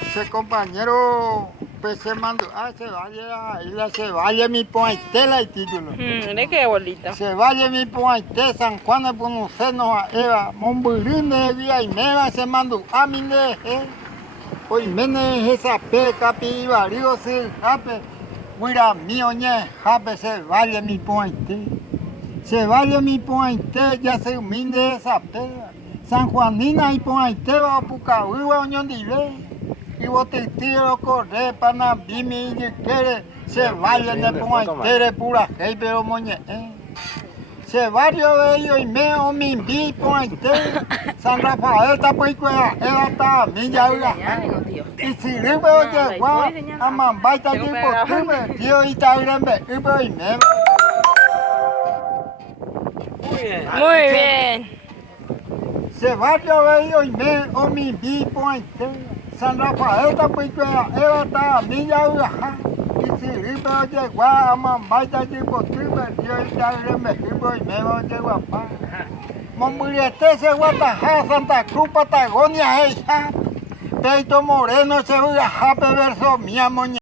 Ese compañero pues se mandó, se vaya mi poaitela el título. ¿De qué, abuelita? Se vaya mi poaite, San Juan de Punuceno, Eva, Momburine, Vía y Meva, se mandó a mi ne, hoy mene esa peca, pibario, se jape, mira mío, ñe, jape, se vaya mi poaite. Se vaya mi poaite, ya se huminde esa pega. San Juanina y poaite va a Pucahuiwa, Oñón Dive. Y vos te tiro, corre, pana, bimi, y quiere. Se vaya de poaite, pura hey, pero moñe. Se vaya de ellos y me o mi vi poaite. San Rafael está pues cueva, eva está, mi ya oiga. Y si ribe oye, guau, aman, baita tipo, tuve, tío y tagrembe, y me. Muy bien. Se va a ver hoy me o mi vi pointe. San Rafael está pues eva está mi ya uja. Y si ribe oye gua aman baita tipo tribe yo y tal me ribe y me oye guapa. Momuriete se guataja Santa Cruz Patagonia ella. Peito Moreno se uja verso mi moña.